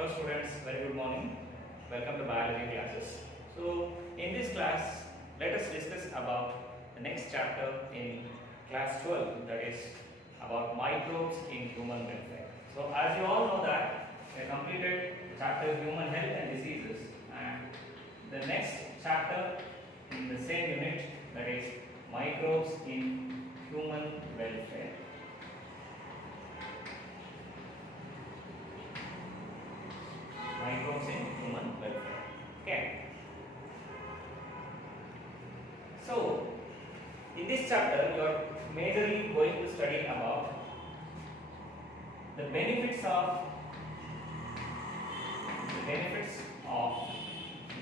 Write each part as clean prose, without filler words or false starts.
Hello students, very good morning. Welcome to biology classes. So in this class, let us discuss about the next chapter in class 12, that is about microbes in human welfare. So as you all know that we completed chapter human health and diseases, and the next chapter in the same unit, that is microbes in human welfare. Microbes in human welfare. Okay. So, in this chapter, you are majorly going to study about the benefits of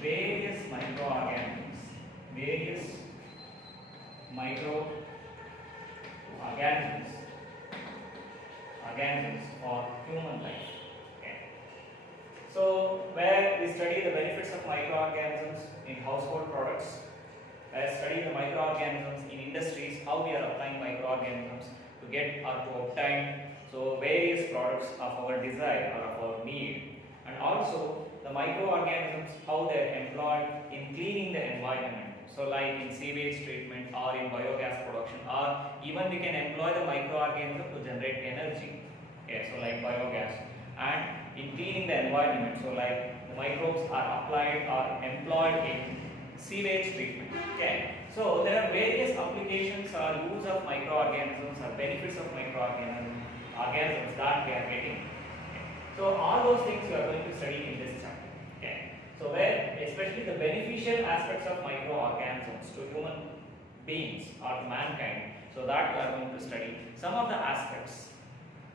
various microorganisms, organisms for human life. So, where we study the benefits of microorganisms in household products, where we study the microorganisms in industries, how we are applying microorganisms to get or to obtain various products of our desire or of our need, and also the microorganisms how they are employed in cleaning the environment. So, like in sewage treatment or in biogas production, or even we can employ the microorganism to generate energy. Okay, so like biogas, and in cleaning the environment, so like the microbes are applied or employed in sewage treatment. Okay, so there are various applications or use of microorganisms or benefits of microorganisms that we are getting. Okay. So all those things we are going to study in this chapter. Okay, so where especially the beneficial aspects of microorganisms to human beings or to mankind, so that we are going to study some of the aspects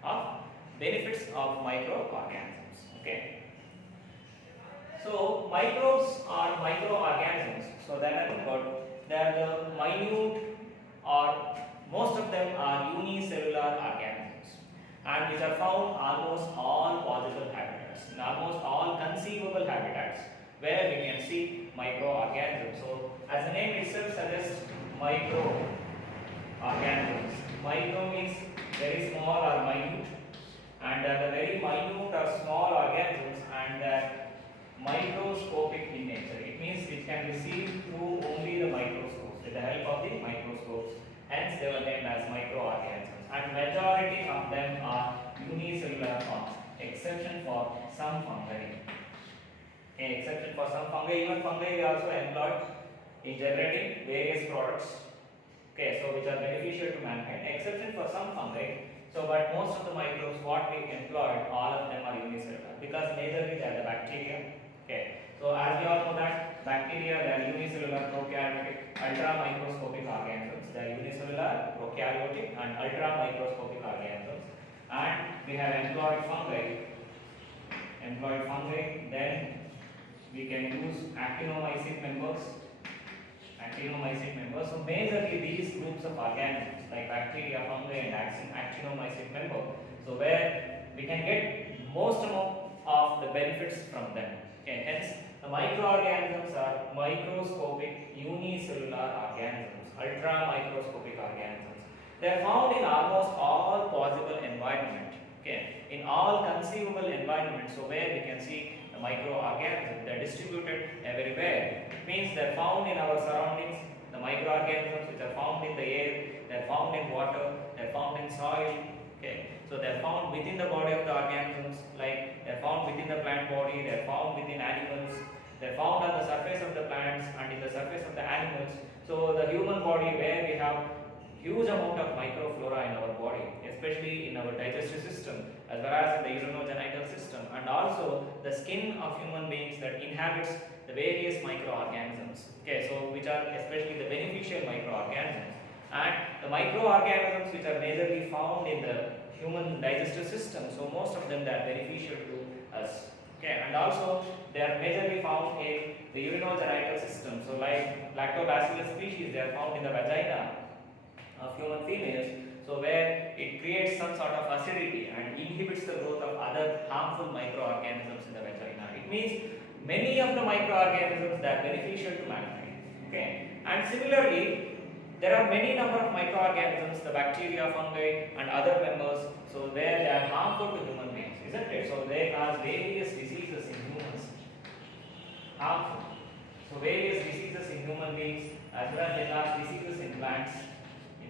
of benefits of microorganisms. Okay. So microbes are microorganisms. So that are about they are the minute, or most of them are unicellular organisms, and which are found almost all possible habitats, in almost all conceivable habitats where we can see microorganisms. So as the name itself suggests, microorganisms. Micro means very small or minute, and the very minute or small organisms, and microscopic in nature. It means it can be seen through only the microscopes, with the help of the microscopes. Hence, they were named as microorganisms. And majority of them are unicellular forms, exception for some fungi. Okay, exception for some fungi. Even fungi are also employed in generating various products. Okay, so which are beneficial to mankind. Exception for some fungi. So, but most of the microbes what we employed, all of them are unicellular, because majorly they are the bacteria. Okay, so as we all know that bacteria, they are unicellular, prokaryotic, ultra microscopic organisms. They are unicellular, prokaryotic, and ultra microscopic organisms. And we have employed fungi. Then we can use actinomycete members. So majorly these groups of organisms like bacteria, fungi, and actinomycete member. So where we can get most amount of the benefits from them. Okay, hence the microorganisms are microscopic unicellular organisms, ultra microscopic organisms. They are found in almost all possible environment. Okay, in all conceivable environments. So where we can see the microorganisms, they are distributed everywhere. It means they are found in our surroundings. The microorganisms which are found in the air, they are found in water, they are found in soil. Okay, so they are found within the body of the organisms, like they are found within the plant body, they are found within animals, they are found on the surface of the plants and in the surface of the animals. So the human body, where we have huge amount of microflora in our body, especially in our digestive system as well as in the urinogenital system, and also the skin of human beings that inhabits the various microorganisms. Okay, so which are especially the beneficial microorganisms, and the microorganisms which are majorly found in the human digestive system. So most of them they are beneficial to us. Okay, and also they are majorly found in the urinogenital system. So like lactobacillus species, they are found in the vagina of human females. So where it creates some sort of acidity and inhibits the growth of other harmful microorganisms in the vagina. It means many of the microorganisms that are beneficial to mankind. Okay, and similarly there are many number of microorganisms, the bacteria, fungi, and other members. So where they are harmful to human beings. isn't it? So they cause various diseases in humans, harmful. So various diseases in human beings, as well as they cause diseases in plants,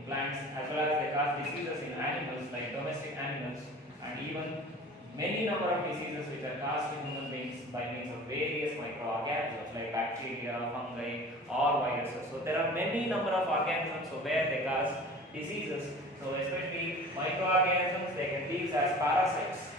as well as they cause diseases in animals like domestic animals, and even many number of diseases which are caused in human beings by means of various microorganisms like bacteria, fungi, or viruses. So there are many number of organisms so where they cause diseases. So especially microorganisms, they can be used as parasites.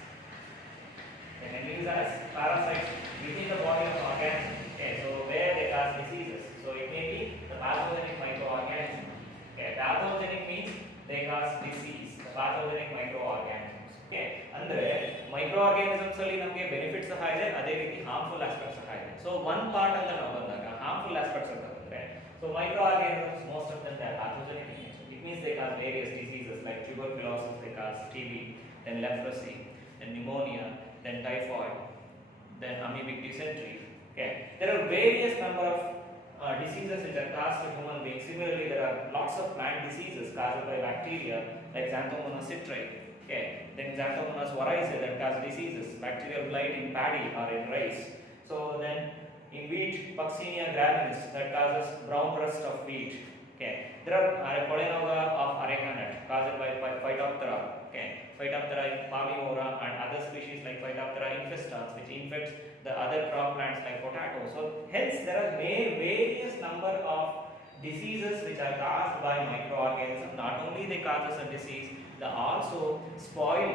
They can be used as parasites within the body of organism. Okay, so where they cause diseases. So it may be the pathogenic microorganism. Okay, pathogenic means they cause disease. The pathogenic microorganisms. Okay, ಅಂದ್ರೆ microorganisms ಅಲ್ಲಿ ನಮಗೆ benefits ಸಹ ಇದೆ, ಅದೇ ರೀತಿ harmful aspects ಸಹ ಇದೆ. So one part ಅಂತ ನಾವು ಬಂದಾಗ harmful aspects ಅಂತ ಬಂದ್ರೆ, so microorganisms most of them they are pathogenic in nature. It means they cause various diseases like tuberculosis, they cause TB, then leprosy, then pneumonia, then typhoid, then amoebic dysentery. Okay, there are various number of diseases which are caused to human beings. Similarly, there are lots of plant diseases caused by bacteria like Xanthomonas citri. Okay, then Xanthomonas varaceae that cause diseases, bacterial blight in paddy or in rice. So then in wheat, Puccinia graminis that causes brown rust of wheat. Okay, there are Polynoga of areca nut caused by Phytophthora. Okay, Phytophthora parvivora and other species like Phytophthora infestans which infects the other crop plants like potato. So hence there are various number of diseases which are caused by microorganisms. Not only they cause a disease, they also spoil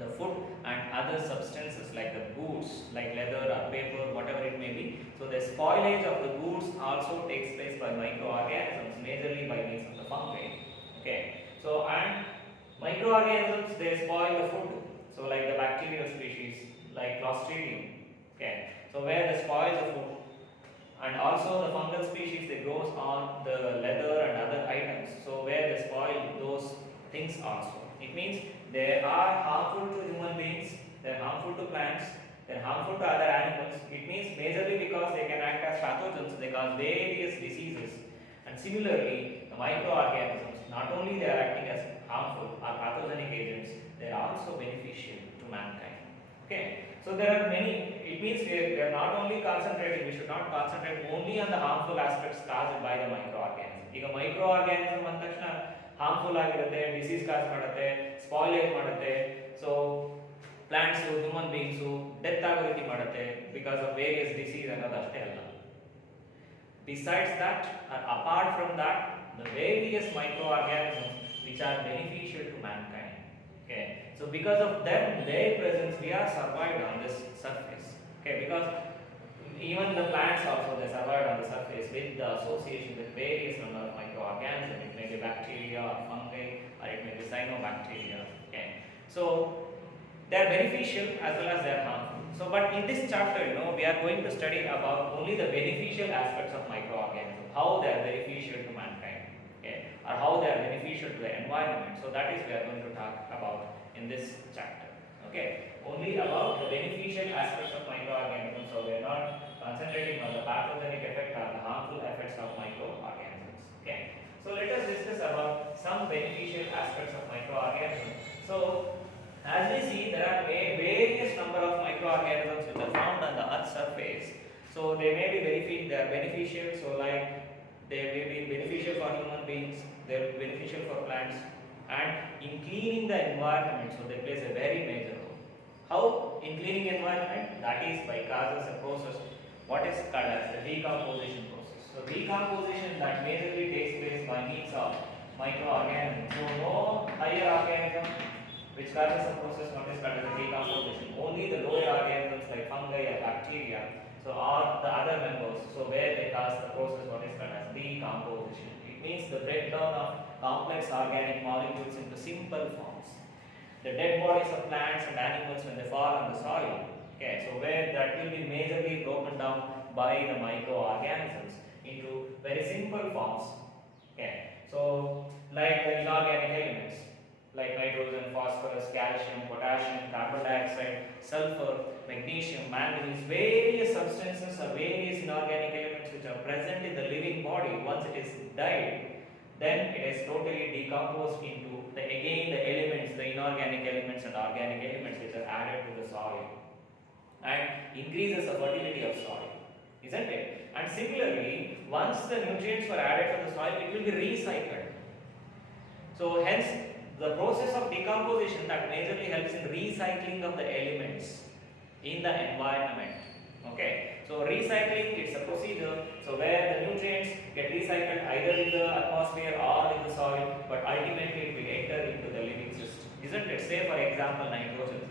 the food and other substances like the goods, like leather or paper, whatever it may be. So the spoilage of the goods also takes place by microorganisms, majorly by means of the fungi. Okay, so and microorganisms they spoil the food. So like the bacterial species like Clostridium. Okay, so where they spoil the food, and also the fungal species they grow on the leather and other items. So where they spoil those things also. It means they are harmful to human beings, they are harmful to plants, they are harmful to other animals. It means majorly because they can act as pathogens, they cause various diseases. And similarly, the microorganisms, not only they are acting as harmful or pathogenic agents, they are also beneficial to mankind. Okay, so there are many. It means we are not only concentrating, we should not concentrate only on the harmful aspects caused by the microorganism. ಈಗ microorganism ಅಂದ ತಕ್ಷಣ harmful ಆಗಿರುತ್ತೆ, disease cause ಮಾಡುತ್ತೆ, spoilage ಮಾಡುತ್ತೆ, so plants, human beings death ಆಗೋ ರೀತಿ ಮಾಡುತ್ತೆ because of various disease ಅನ್ನೋದು ಅಷ್ಟೇ ಅಲ್ಲ. Besides that, apart from that, the various microorganisms which are beneficial to mankind. Okay, so because of them, their presence, we are survived on this surface. Okay, because even the plants also they survived on the surface with the association with various number of microorganisms. It may be bacteria or fungi, or it may be cyanobacteria. Okay, so they are beneficial as well as they are harmful. So, but in this chapter, we are going to study about only the beneficial aspects of microorganisms, how they are beneficial to mankind, okay, or how they are beneficial to the environment. So that is we are going to talk about in this chapter. Okay, only about the beneficial aspects of microorganisms. So we are not concentrating on the pathogenic effect or the harmful effects of microorganisms. Okay, so let us discuss about some beneficial aspects of microorganisms. So as we see, there are various number of microorganisms which are found on the Earth's surface. So they may be beneficial. So like they may be beneficial for human beings, they are beneficial for plants, and in cleaning the environment. So they plays a very major role. How in cleaning environment? That is by causes a process what is called as the decomposition process. So decomposition that majorly takes place by means of microorganisms. So no higher organism which causes a process what is called as a decomposition. Only the lower organisms like fungi or bacteria, so are the other members, so where they cause the process what is called as decomposition. It means the breakdown of complex organic molecules into simple forms. The dead bodies of plants and animals when they fall on the soil, okay, so where that will be majorly broken down by the microorganisms into very simple forms. Okay, so like the inorganic elements like nitrogen, phosphorus, calcium, potassium, carbon dioxide, sulfur, magnesium, manganese, various substances or various inorganic elements which are present in the living body. Once it is died, then it is totally decomposed into the elements, the inorganic elements and organic elements which are added and increases the fertility of soil, isn't it? And similarly, once the nutrients were added to the soil, it will be recycled. So hence, the process of decomposition that majorly helps in recycling of the elements in the environment. Okay, so recycling, it's a procedure, so where the nutrients get recycled either in the atmosphere or in the soil, but ultimately it will enter into the living system, isn't it? Say for example nitrogen.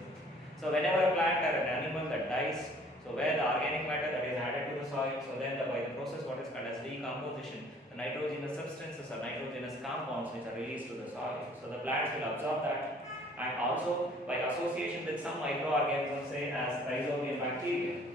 So whenever a plant or an animal that dies, so where the organic matter that is added to the soil, so then by the process what is called as decomposition, the nitrogenous substances or nitrogenous compounds which are released to the soil. So the plants will absorb that, and also by association with some microorganisms, say as rhizobium bacteria.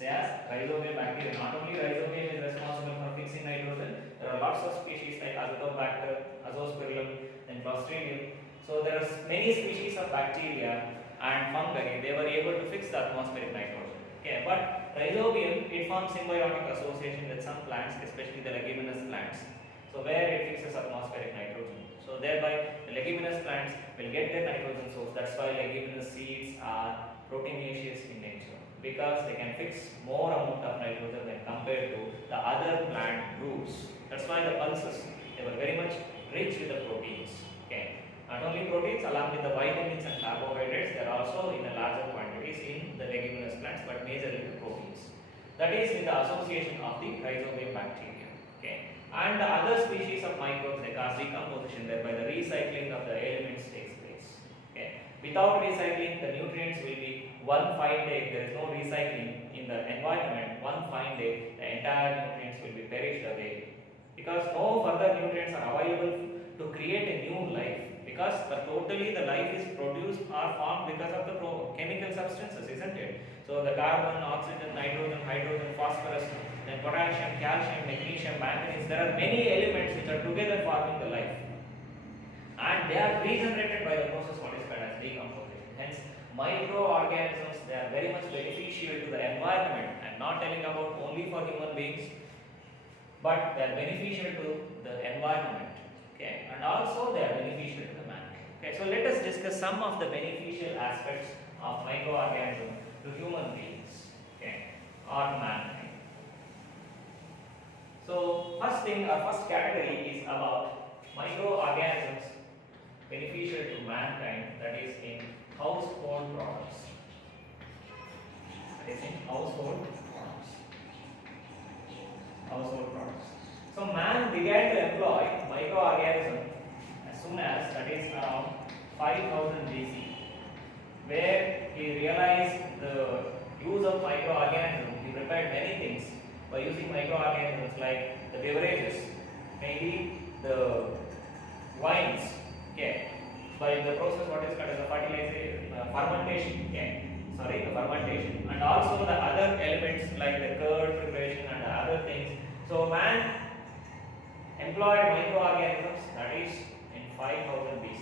Not only rhizobium is responsible for fixing nitrogen, there are lots of species like Azotobacter, Azospirillum, and Clostridium. So there are many species of bacteria and fungi, they were able to fix the atmospheric nitrogen. Okay, but rhizobium, it forms symbiotic association with some plants, especially the leguminous plants. So where it fixes atmospheric nitrogen. So thereby the leguminous plants will get their nitrogen source. That's why leguminous seeds are proteinaceous in nature, because they can fix more amount of nitrogen when compared to the other plant groups. That's why the pulses, they were very much rich with the proteins. Okay, not only proteins, along with the vitamins and carbohydrates, they are also in a larger quantities in the leguminous plants, but majorly the proteins. That is with the association of the rhizobium bacteria. Okay, and the other species of microbes, they cause decomposition, whereby the recycling of the elements takes place. Okay, without recycling, the nutrients will be one fine day, if there is no recycling in the environment, one fine day, the entire nutrients will be perished away, because no further nutrients are available to create a new life, because totally the life is produced or formed because of the chemical substances, isn't it? So the carbon, oxygen, nitrogen, hydrogen, phosphorus, then potassium, calcium, magnesium, manganese, there are many elements which are together forming the life, and they are regenerated by the process what is called as decomposition. Hence, microorganisms, they are very much beneficial to the environment. I am not telling about only for human beings, but they are beneficial to the environment. Okay, and also they are beneficial to the man. Okay, so let us discuss some of the beneficial aspects of microorganisms to human beings, okay, or mankind. So first thing, or first category is about microorganisms beneficial to mankind, that is in household products. That is in household products. Household products. So man began to employ microorganisms as soon as, that is around 5000 BC, where he realized the use of microorganisms. He prepared many things by using microorganisms, like the beverages, maybe the wines, okay, by the process what is called as the fermentation, the fermentation, and also the other elements like the curd preparation and the other things. So man employed microorganisms, that is in 5000 BC.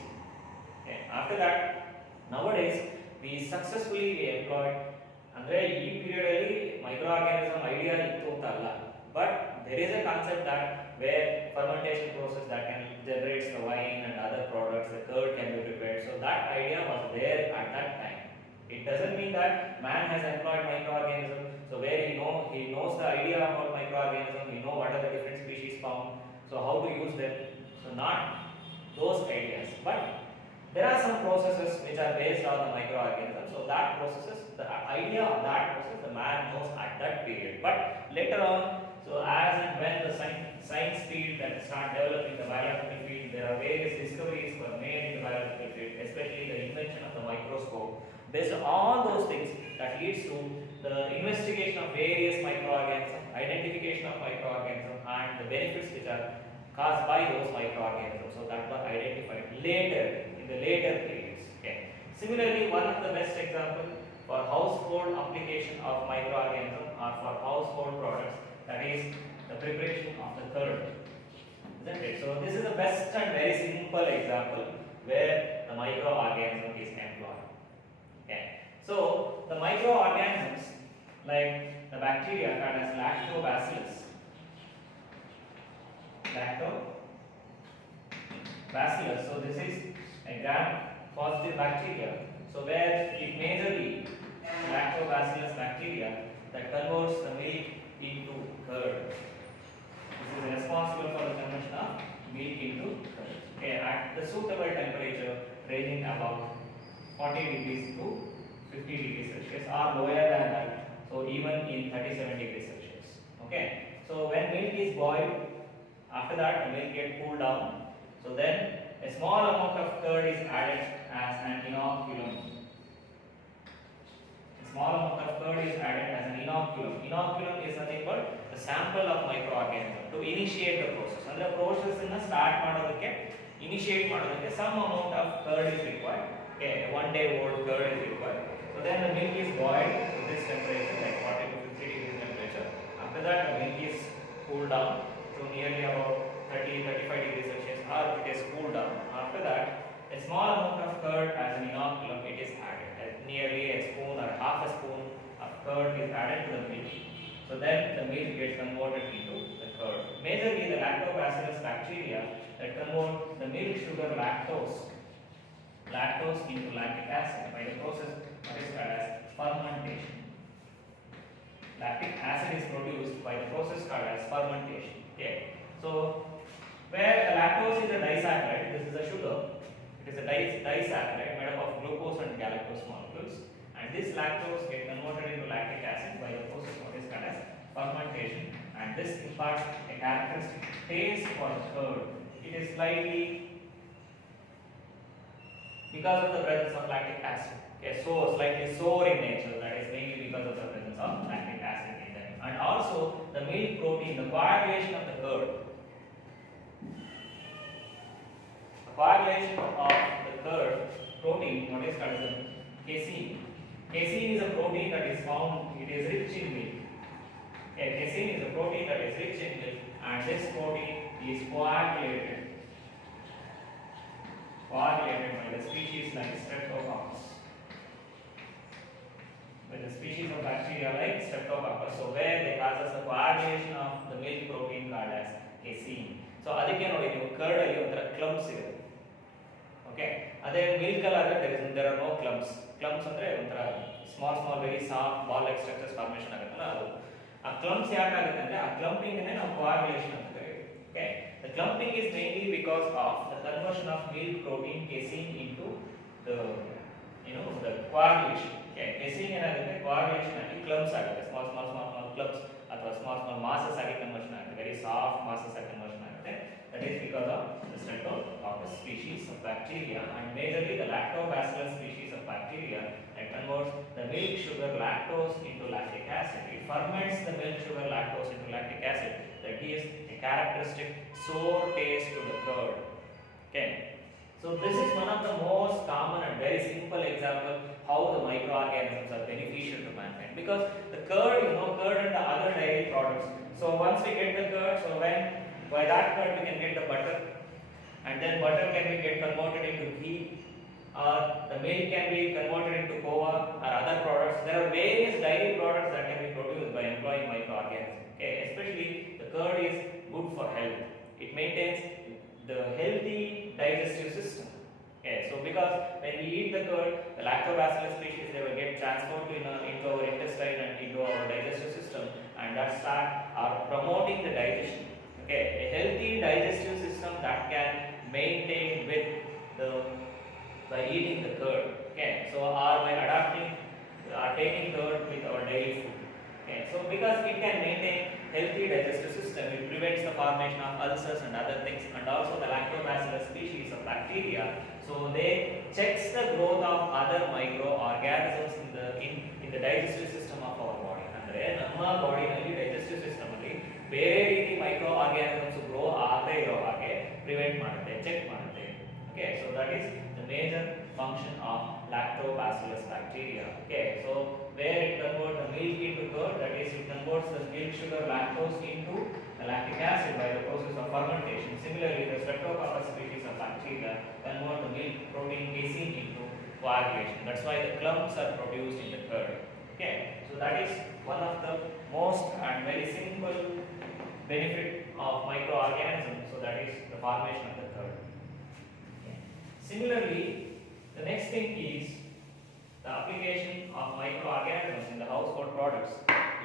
Okay. After that, nowadays we successfully employed, andre ee period alli microorganism idea ittu anta, but there is a concept that where fermentation process that can generates the wine and other products, the curd can be prepared. So that idea was there at that time. It doesn't mean that man has employed microorganism, so where he knows the idea about microorganism, he know what are the different species found, so how to use them. So not those ideas, but there are some processes which are based on the microorganism. So that processes, the idea of that process, the man knows at that period. But later on, so as and when the science field that start developing the biological field, there are various discoveries were made in the biological field, especially the invention of the microscope. Based on all those things, that leads to the investigation of various microorganisms, identification of microorganisms, and the benefits which are caused by those microorganisms. So that were identified later, in the later periods. Okay. Similarly, one of the best example for household application of microorganisms or for household products, that is the preparation of the curd. Isn't it? So this is the best and very simple example where the microorganism is employed. Okay. So the microorganisms like the bacteria called as lactobacillus. Lactobacillus. So this is a gram positive bacteria. So where it majorly 40 degrees to 50 degrees Celsius or lower than that. So even in 37 degrees Celsius. Okay. So when milk is boiled, after that the milk gets cooled down. So then a small amount of curd is added as an inoculum. A small amount of curd is added as an inoculum. Inoculum is nothing but the sample of microorganism to initiate the process. And the process in the start ಮಾಡೋದಕ್ಕೆ initiate ಮಾಡೋದಕ್ಕೆ some amount of curd is required. Okay, 1 day old curd is required. So then the milk is boiled to this temperature, like 40 to 50 degrees temperature. After that the milk is cooled down to nearly about 30-35 degrees Celsius, or it is cooled down. After that, a small amount of curd as an inoculum it is added. Nearly a spoon or half a spoon of curd is added to the milk. So then the milk gets converted into the curd. Majorly the lactobacillus bacteria that convert the milk sugar lactose into lactic acid by the process that is called as fermentation. Lactic acid is produced by the process called as fermentation. Okay. So where the lactose is a disaccharide, this is a sugar. It is a disaccharide made up of glucose and galactose molecules, and this lactose gets converted into lactic acid by the process what is called as fermentation, and this imparts a characteristic taste for the curd. It is slightly, because of the presence of lactic acid, okay, so slightly sour in nature. That is mainly because of the presence of lactic acid in them. And also the milk protein, the coagulation of the curd. The coagulation of the curd protein, what is called as casein. Casein is a protein that is found, it is rich in milk. Okay, casein is a protein that is rich in milk, and this protein is coagulated by the species like Streptococcus. By the species of bacteria like Streptococcus. So where they causes the coagulation of the milk protein called as casein. So ಅದಕ್ಕೆ ನೋಡಿ ನೀವು curd ಅಲ್ಲಿ ಒಂತರ ಕ್ಲಂಪ್ಸ್ ಇದೆ. Okay, ಅದೇ milk ಅಲ್ಲಿ there are no clumps. Clumps ಅಂದ್ರೆ ಒಂತರ small very soft ball like structures formation ಆಗುತ್ತಲ್ಲ ಅದು. ಆ clumps ಯಾಕೆ ಆಗುತ್ತೆ ಅಂದ್ರೆ ಆ clumping ನೇ ನಾವು coagulation ಅಂತ ಕರೀತೀವಿ. Okay, the clumping is mainly because of the conversion of milk protein casein into the the coagulation. Okay, casein ಏನಾಗುತ್ತೆ coagulation ಆಗಿ clumps ಆಗುತ್ತೆ, small clumps ಅಥವಾ small masses ಆಗಿ conversion ಆಗುತ್ತೆ, very soft masses ಆಗಿ conversion ಆಗುತ್ತೆ. That is because of the Streptococcus species of bacteria, and majorly the lactobacillus species of bacteria that converts the milk sugar lactose into lactic acid. It ferments the milk sugar lactose into lactic acid that gives a characteristic sour taste to the curd. Okay, so this is one of the most common and very simple example how the microorganisms are beneficial to mankind, because the curd, curd and the other dairy products. So once we get the curd, so by that curd we can get the butter, and then butter can be get converted into ghee, or the milk can be converted into khova or other products. There are various dairy products that can be produced by employing microorganisms. Okay, especially the curd is good for health. It maintains the healthy digestive system. Okay, so because when we eat the curd, the lactobacillus species, they will get transferred into our intestine and into our digestive system, and that start promoting the digestion. Okay, a healthy digestive system that can maintain with by eating the curd. Okay, so or by taking curd with our daily food. Okay, so because it can maintain healthy digestive system, it prevents the formation of ulcers and other things, and also the lactobacillus species of bacteria. So they checks the growth of other microorganisms in the digestive system of our body. ಅಂದ್ರೆ ನಮ್ಮ ಬಾಡಿನಲ್ಲಿ digestive system ಅಲ್ಲಿ ಬೇರೆ ರೀತಿ microorganisms grow ಆಗದೆ ಇರೋ ಹಾಗೆ prevent ಮಾಡುತ್ತೆ, check ಮಾಡುತ್ತೆ. Okay, so that is the major function of lactobacillus bacteria. Okay, so where it converts the milk into curd, that is it converts the milk sugar lactose into the lactic acid by the process of fermentation. Similarly, the Streptococcus species of bacteria convert the milk protein casein into coagulation. That's why the clumps are produced in the curd. Okay, so that is one of the most and very simple benefit of microorganisms. So that is the formation of the curd. Okay. Similarly, the next thing is the application of microorganisms in the household products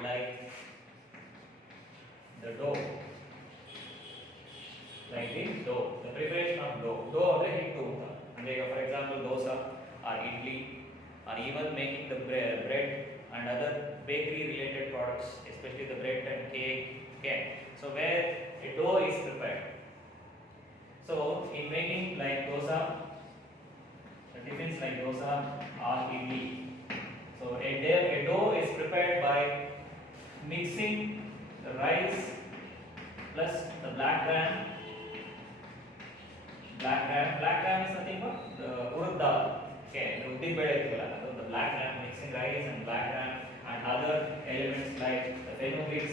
like the dough. Like the preparation of dough. Dough ಅಂದ್ರೆ ಹಿಟ್ಟು ಅಂತ. ಅಂದ್ರೆ ಈಗ for example dosa or idli on even making the bread and other bakery related products, especially the bread and cake. Okay, so where a dough is prepared. So in making like dosa, the tiffins like dosa or idli. So a dough is prepared by mixing the rice plus the black gram. Black gram is nothing but the urad dal. Okay, the uddin bede idivalla, so the black gram, mixing rice and black gram and other elements like the fenugreek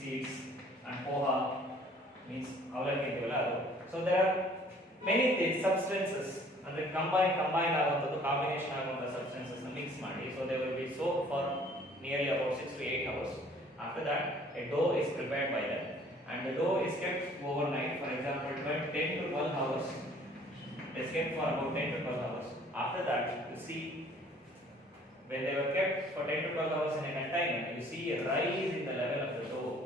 seeds and poha means avalakki idivalla. So there are many things, substances ಅಂದ್ರೆ combine ಆಗುವಂತದ್ದು, combination ಆಗುವಂತ substances mix ಮಾಡಿ. So they will be soaked for nearly about 6 to 8 hours. After that a dough is prepared by them and the dough is kept overnight, for example 10 to 12 hours. It is kept for about 10 to 12 hours. After that you see when they were kept for 10 to 12 hours in a container, you see a rise in the level of the dough.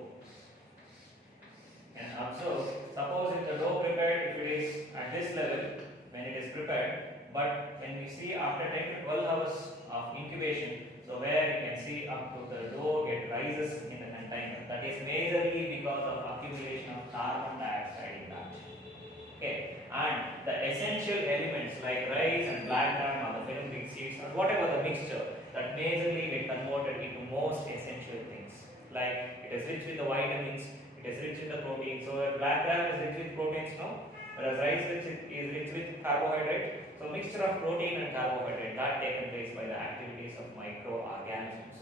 And observe, suppose if the dough prepared, if it is at this level when it is prepared, but when we see after 10 to 12 hours of incubation, so where you can see up to the dough get rises in the container, that is majorly because of accumulation of carbon dioxide in that. Okay, and the essential elements like rice and black gram or the fenugreek seeds or whatever the mixture, that majorly get converted into most essential things. Like it is rich with the vitamins, it is rich with the protein. So black gram is rich with proteins, no? Whereas rice is rich with carbohydrate. So mixture of protein and carbohydrate that taken place by the activities of microorganisms.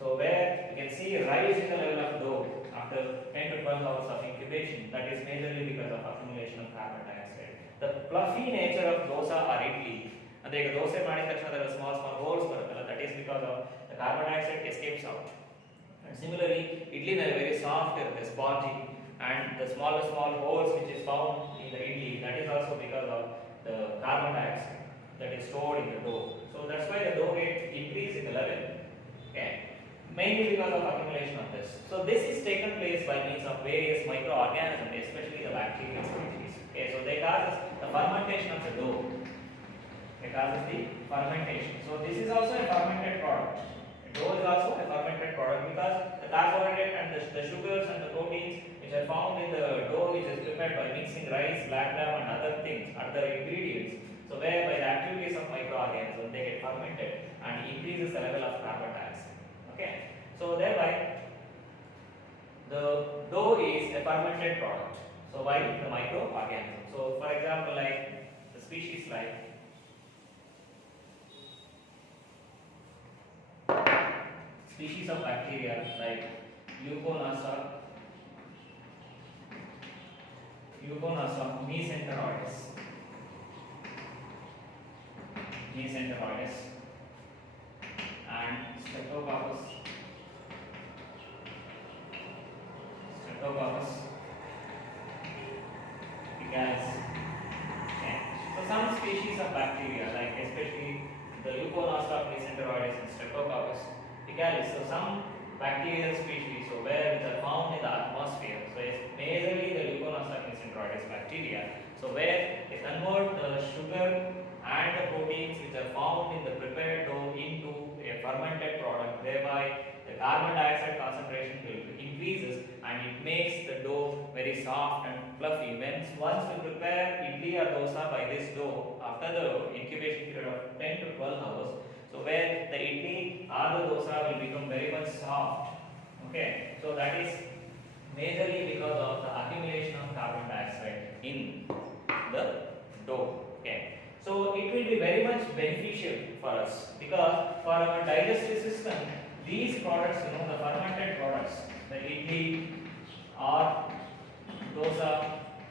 So where you can see a rise in the level of dough after 10 to 12 hours of incubation, that is majorly because of accumulation of carbon dioxide. The fluffy nature of dosa or idli, and the dosa ಮಾಡಿದ ತಕ್ಷಣ there are small holes ಬರುತ್ತಲ್ಲ, that is because of the carbon dioxide escapes out. And similarly idli is very soft, spongy, and the small holes which is found in the idli, that is also because of the carbon dioxide that is stored in the dough. So that's why the dough get increase in the level. Okay, mainly because of accumulation of this. So this is taken place by means of various microorganisms, especially the bacterial species. Okay, so they cause the fermentation of the dough. They cause the fermentation. So this is also a fermented product. Dough is also a fermented product because the carbohydrate and the sugars and the proteins which are found in the dough, which is prepared by mixing rice, black gram and other things, other ingredients. So where by the activities of microorganisms they get fermented and increases the level of carbon dioxide. Okay, so thereby the dough is a fermented product. So by the microorganisms. So for example, like the species like of bacteria like Leuconasa mesenteroides and Streptococcus picalis. Okay, so some species of bacteria, like especially the Leuconasa mesenteroides and Streptococcus picalis, so some bacterial species, so where which are found in the atmosphere, so it's majorly the Leuconasa mesenteroides bacteria, so where they convert the sugar and the proteins which are found in the prepared dough into a fermented product, thereby the carbon dioxide concentration will increases and it makes the dough very soft and fluffy. Once we prepare idli or dosa by this dough after the incubation period of 10 to 12 hours, so where the idli or the dosa will become very much soft. Okay, so that is majorly because of the accumulation of carbon dioxide in the dough. Okay, so it will be very much beneficial for us because for our digestive system, these products, the fermented products, the idli or dosa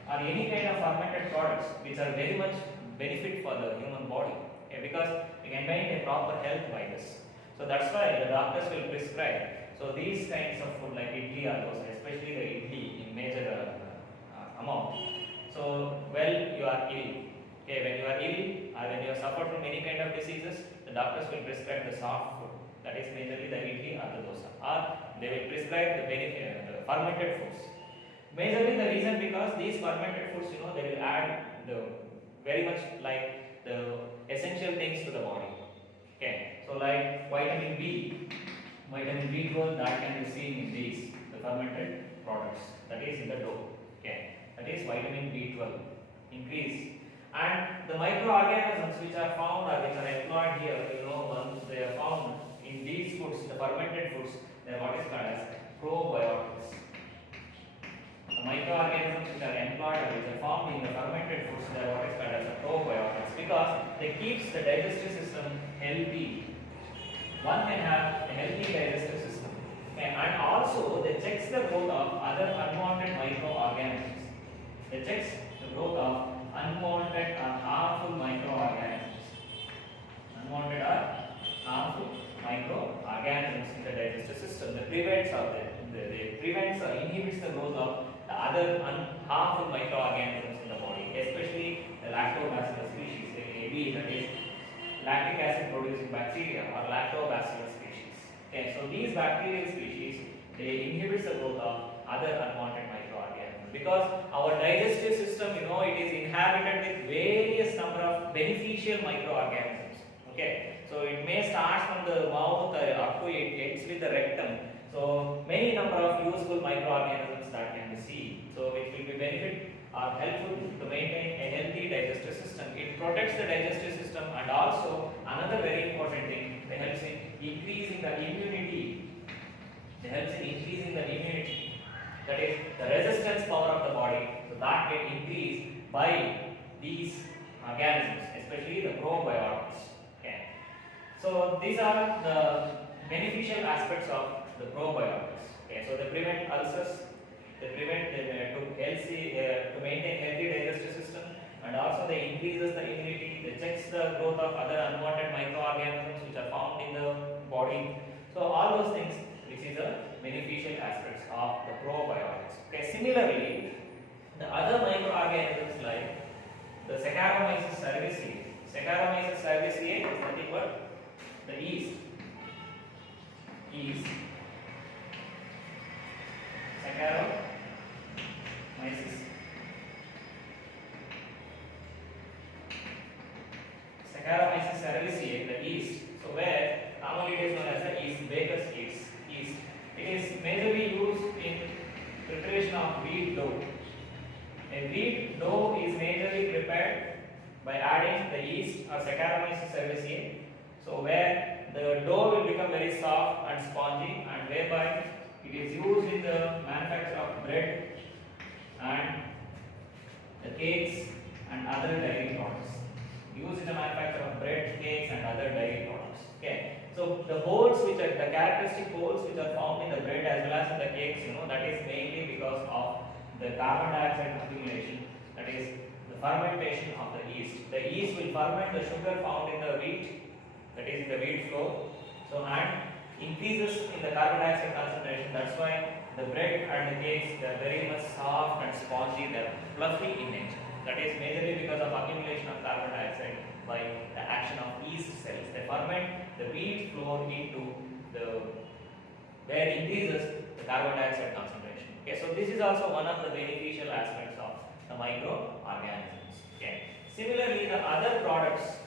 or any kind of fermented products which are very much benefit for the human body. Okay, because we can maintain proper health by this. So that's why the doctors will prescribe. So these kinds of food like idli or dosa, especially the idli in major amount. So you are ill. Okay, when you are ill or when you have suffered from any kind of diseases, the doctors will prescribe the soft food. That is majorly the idli or the dosa, or they will prescribe the fermented foods. Majorly the reason because these fermented foods, they will add the very much like things to the body. Okay, so like vitamin B, vitamin B12 that can be seen in these the fermented products, that is in the dough. Okay, that is vitamin B12 increase. And the microorganisms which are found or which are employed here, once they are found in these foods, the fermented foods, they are what is called as probiotics. The microorganisms which are employed or which are found in the fermented foods, they are what is called as the probiotics, because they keeps the digestive system healthy. One can have a healthy digestive system. Okay, and also they checks the growth of other unwanted microorganisms. They checks the growth of unwanted or harmful microorganisms. Unwanted or harmful microorganisms in the digestive system. They prevents or inhibits the growth of the other harmful microorganisms in the body, especially the lactobacillus species, the AB, that is lactic acid producing bacteria or lactobacillus species. Okay, so these bacterial species, they inhibits the growth of other unwanted microorganisms, because our digestive system, it is inhabited with various number of beneficial microorganisms. Okay, so it may start from the mouth up to it ends with the rectum. So many number of useful microorganisms that can be seen. So it will be benefit or helpful to maintain a healthy digestive system. It protects the digestive system, and also another very important thing, it helps in increasing the immunity. It helps in increasing the immunity. That is the resistance power of the body. So that get increased by these organisms, especially the probiotics. Okay. So these are the beneficial aspects of the probiotics. Okay. So they prevent ulcers. They prevent to maintain healthy digestive system, and also they increases the immunity. They checks the growth of other unwanted microorganisms which are found in the body. So all those things, which is the beneficial aspects of the probiotics. Okay. Similarly, the other microorganisms like the Saccharomyces cerevisiae. Saccharomyces cerevisiae is nothing but the yeast. Saccharomyces cerevisiae, the yeast. So where commonly it is known as the yeast, baker's yeast. It is majorly used in preparation of wheat dough. A wheat dough is majorly prepared by adding the yeast or Saccharomyces cerevisiae. So where the dough will become very soft and spongy, and whereby it is used in the manufacture of bread and the cakes and other dairy products. Used in the manufacture of bread, cakes and other dairy products. Okay. So the holes which are the characteristic holes which are found in the bread as well as in the cakes, that is mainly because of the carbon dioxide accumulation, that is the fermentation of the yeast. The yeast will ferment the sugar found in the wheat, that is in the wheat flour. So and increases in the carbon dioxide concentration. That's why the bread and the cakes, they are very much soft and spongy, they are fluffy in nature. That is majorly because of accumulation of carbon dioxide by the action of yeast cells. They ferment the wheat flour into the where increases the carbon dioxide concentration. Okay, so this is also one of the beneficial aspects of the microorganisms. Okay. Similarly, the other products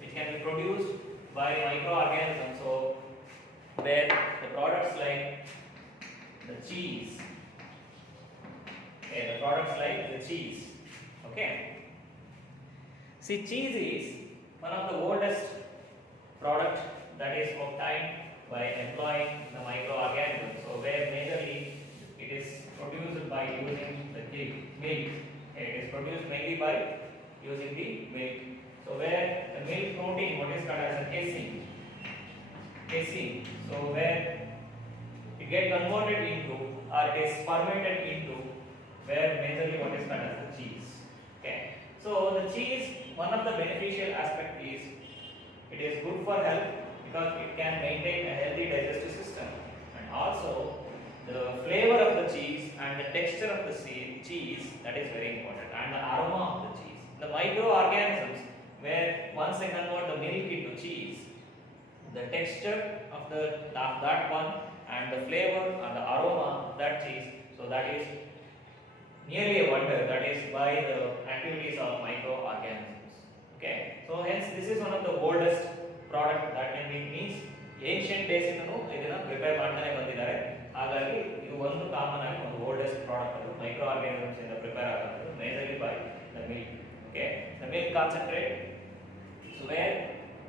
which can be produced by microorganisms, so where the products like the cheese, okay, the products like the cheese. Okay. See, cheese is one of the oldest product that is obtained by employing the microorganisms. So where majorly it is produced by using the milk. It is produced mainly by using the milk. So where the milk protein, what is called as a casein. So where it get converted into or it is fermented into where majorly what is called as the cheese. Okay. So the cheese, one of the beneficial aspect is it is good for health because it can maintain a healthy digestive system, and also the flavor of the cheese and the texture of the cheese, that is very important, and the aroma of the cheese. The microorganisms, where once they convert the milk into cheese, the texture of that one and the flavor and the aroma of that cheese, so that is nearly a wonder, that is by the activities of microorganisms. Okay, so hence this is one of the old days ಇಂದನೂ ಇದನ್ನ prepare ಮಾಡ್ತಾನೆ ಬಂದಿದ್ದಾರೆ. ಹಾಗಾಗಿ ಇದು ಒಂದು common ಆಗಿ ಒಂದು oldest product ಅದು ಮೈಕ್ರೋ ಆರ್ಗಾನಿಸಮ್ಸ್ ಇಂದ ಪ್ರಿಪೇರ್ ಆಗುತ್ತದೆ majorly by the milk. Okay, the milk concentrate, so where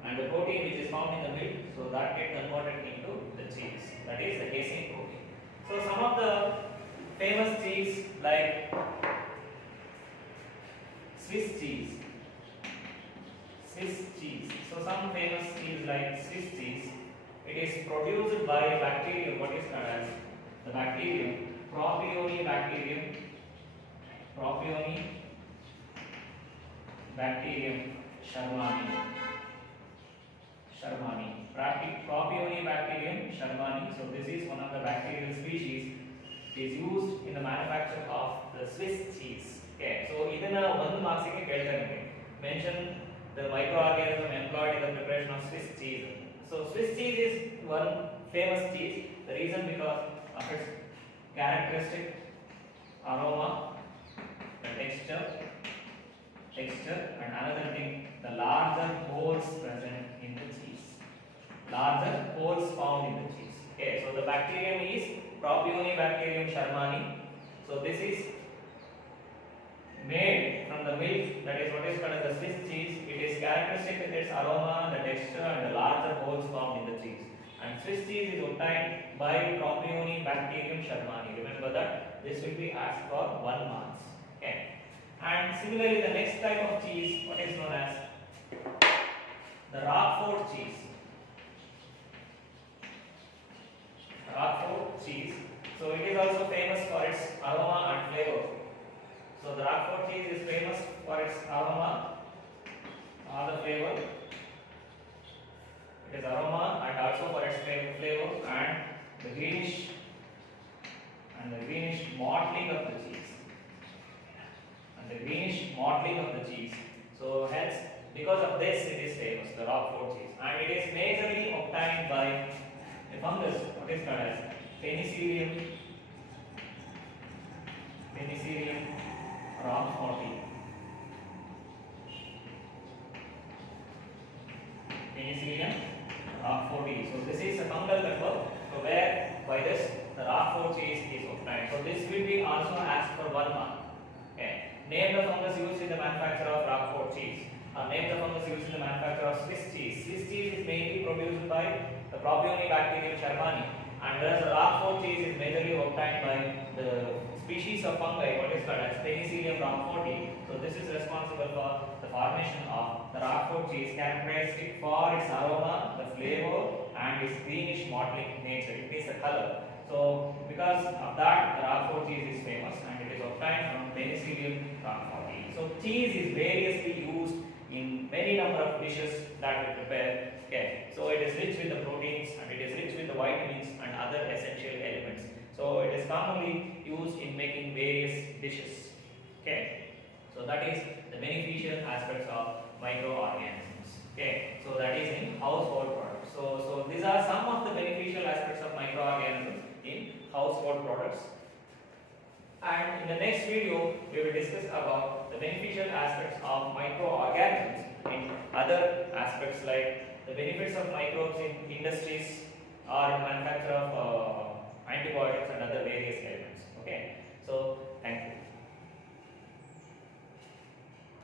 and the protein which is found in the milk, so that get converted into the cheese, that is the casein protein. So some of the famous cheese like Swiss cheese. So some famous cheese like Swiss cheese, it is produced by bacterium, what is called as the bacterium Propionibacterium shermani. Propionibacterium shermani. So this is one of the bacterial species. It is used in the manufacture of the Swiss cheese. Okay, so idana one marks ಗೆ ಕೇಳ್ತಾರೆ ನಿಮಗೆ. Mention the microorganism employed in the preparation of Swiss cheese. So Swiss cheese is one famous cheese. The reason because of its characteristic aroma, the texture, and another thing, the larger holes present in the cheese. Larger holes found in the cheese. Okay, so the bacterium is Propionibacterium shermani. So this is made from the milk, that is what is called as the Swiss cheese. It is characteristic with its aroma, the texture, and the larger holes found in the cheese. And Swiss cheese is obtained by Propionibacterium shermani. Remember that this will be asked for 1 marks. Okay. And similarly, the next type of cheese, what is known as the Roquefort cheese. Roquefort cheese. So it is also famous for its aroma and flavor. So the Roquefort cheese is famous for its aroma or the flavor. It is aroma and also for its flavor and the greenish mottling of the cheese. So hence, because of this, it is famous, the Roquefort cheese, and it is majorly obtained by a fungus, what is called as Penicillium roqueforti. So this is a fungal member. So where by this the Roquefort cheese is obtained. So this will be also asked for 1 mark. Okay. Name the fungus used in the manufacture of Roquefort cheese. Name the fungus used in the manufacture of Swiss cheese. Swiss cheese is mainly produced by the Propionibacterium shermani, and whereas the Roquefort cheese is majorly obtained by the species of fungi, what is called as Penicillium roqueforti. So this is responsible for the formation of the Roquefort cheese, characteristic for its aroma, the flavor, and its greenish mottling nature. It is the color. So because of that, the Roquefort cheese is famous, and it is obtained from Penicillium roqueforti. So cheese is variously used in many number of dishes that we prepare. Okay, so it is rich with the proteins, and it is rich with the vitamins and other essential elements. So it is commonly used in making various dishes. Okay, so that is the beneficial aspects of microorganisms. Okay, so that is in household products. So these are some of the beneficial aspects of microorganisms in household products. And in the next video, we will discuss about the beneficial aspects of microorganisms in other aspects, like the benefits of microbes in industries or in manufacture of